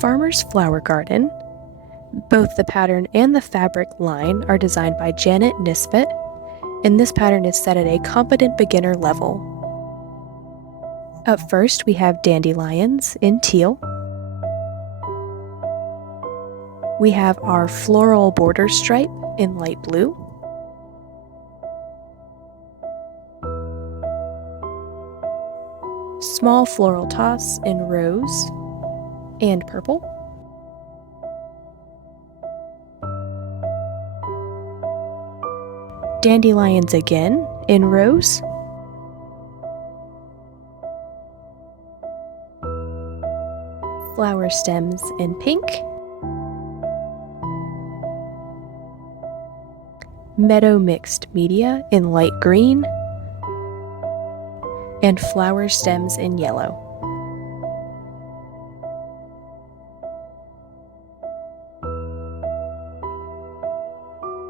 Farmer's Flower Garden. Both the pattern and the fabric line are designed by Janet Nesbitt, and this pattern is set at a competent beginner level. Up first, we have dandelions in teal. We have our floral border stripe in light blue. Small floral toss in rose and purple. Dandelions again in rose. Flower stems in pink. Meadow mixed media in light green. And flower stems in yellow.